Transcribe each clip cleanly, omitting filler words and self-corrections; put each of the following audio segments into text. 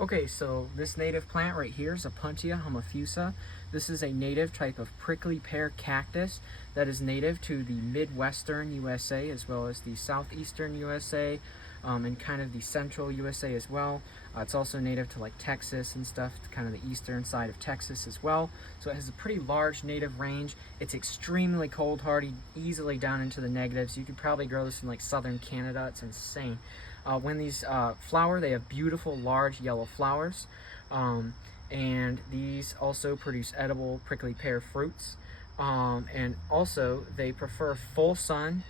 Okay, so this native plant right here is Opuntia humifusa. This is a native type of prickly pear cactus that is native to the midwestern USA as well as the southeastern USA and kind of the central USA as well. It's also native to like Texas and stuff, kind of the eastern side of Texas as well. So it has a pretty large native range. It's extremely cold hardy, easily down into the negatives. You could probably grow this in like southern Canada. It's insane. When these flower, they have beautiful large yellow flowers, and these also produce edible prickly pear fruits, and also they prefer full sun,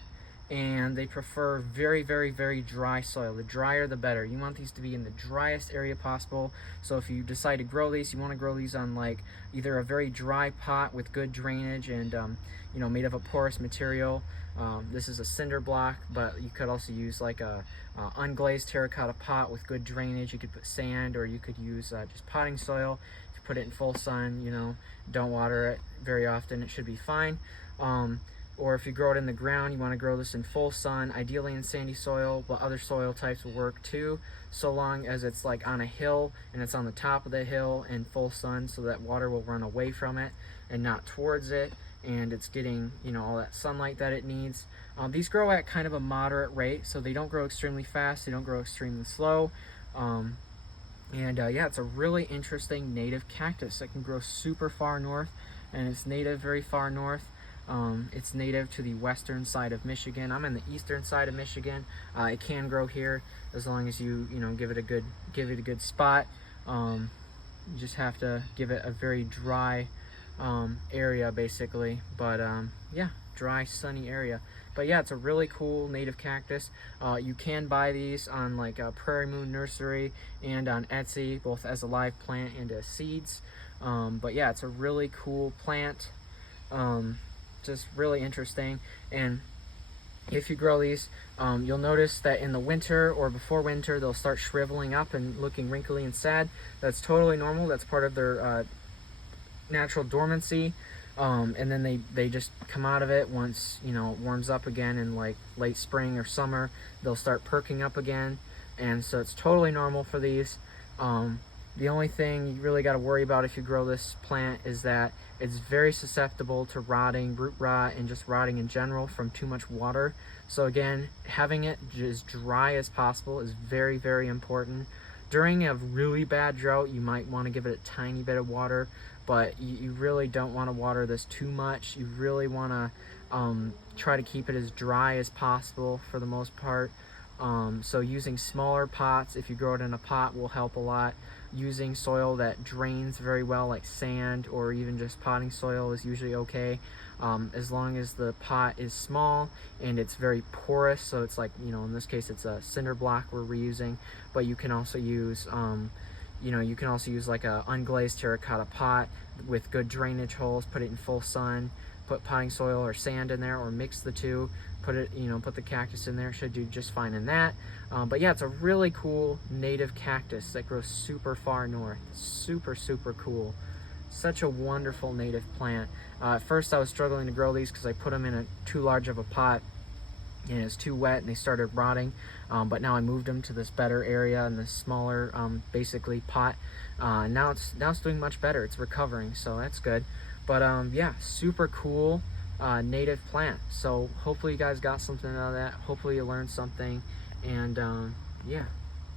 and they prefer very, very, very dry soil. The drier the better. You want these to be in the driest area possible. So if you decide to grow these, you want to grow these on like either a very dry pot with good drainage and made of a porous material. This is a cinder block, but you could also use like a unglazed terracotta pot with good drainage. You could put sand, or you could use just potting soil. If you put it in full sun, don't water it very often, it should be fine. Or if you grow it in the ground, you want to grow this in full sun, ideally in sandy soil, but other soil types will work too, so long as it's like on a hill and it's on the top of the hill in full sun, so that water will run away from it and not towards it, and it's getting all that sunlight that it needs. These grow at kind of a moderate rate, so they don't grow extremely fast, they don't grow extremely slow. Yeah, it's a really interesting native cactus that can grow super far north, and it's native very far north. It's native to the western side of Michigan. I'm in the eastern side of Michigan. It can grow here as long as you give it a good spot. You just have to give it a very dry area basically, but yeah, dry sunny area. But yeah, it's a really cool native cactus. You can buy these on like a Prairie Moon Nursery and on Etsy, both as a live plant and as seeds. But yeah, it's a really cool plant. Just really interesting. And if you grow these, you'll notice that in the winter or before winter they'll start shriveling up and looking wrinkly and sad. That's totally normal. That's part of their natural dormancy, and then they just come out of it once it warms up again in like late spring or summer. They'll start perking up again, and so it's totally normal for these. The only thing you really got to worry about if you grow this plant is that it's very susceptible to rotting, root rot, and just rotting in general from too much water. So again, having it as dry as possible is very, very important. During a really bad drought, you might want to give it a tiny bit of water, but you really don't want to water this too much. You really want to try to keep it as dry as possible for the most part. So using smaller pots, if you grow it in a pot, will help a lot. Using soil that drains very well, like sand or even just potting soil, is usually okay, as long as the pot is small and it's very porous. So it's like, in this case it's a cinder block we're reusing, but you can also use like a unglazed terracotta pot with good drainage holes. Put it in full sun, put potting soil or sand in there, or mix the two. Put the cactus in there. It should do just fine in that. But yeah, it's a really cool native cactus that grows super far north. Super, super cool. Such a wonderful native plant. At first I was struggling to grow these because I put them in too large of a pot, and it was too wet and they started rotting. But now I moved them to this better area in this smaller basically pot. Now it's doing much better. It's recovering, so that's good. But yeah, super cool native plant. So hopefully you guys got something out of that. Hopefully you learned something, and yeah.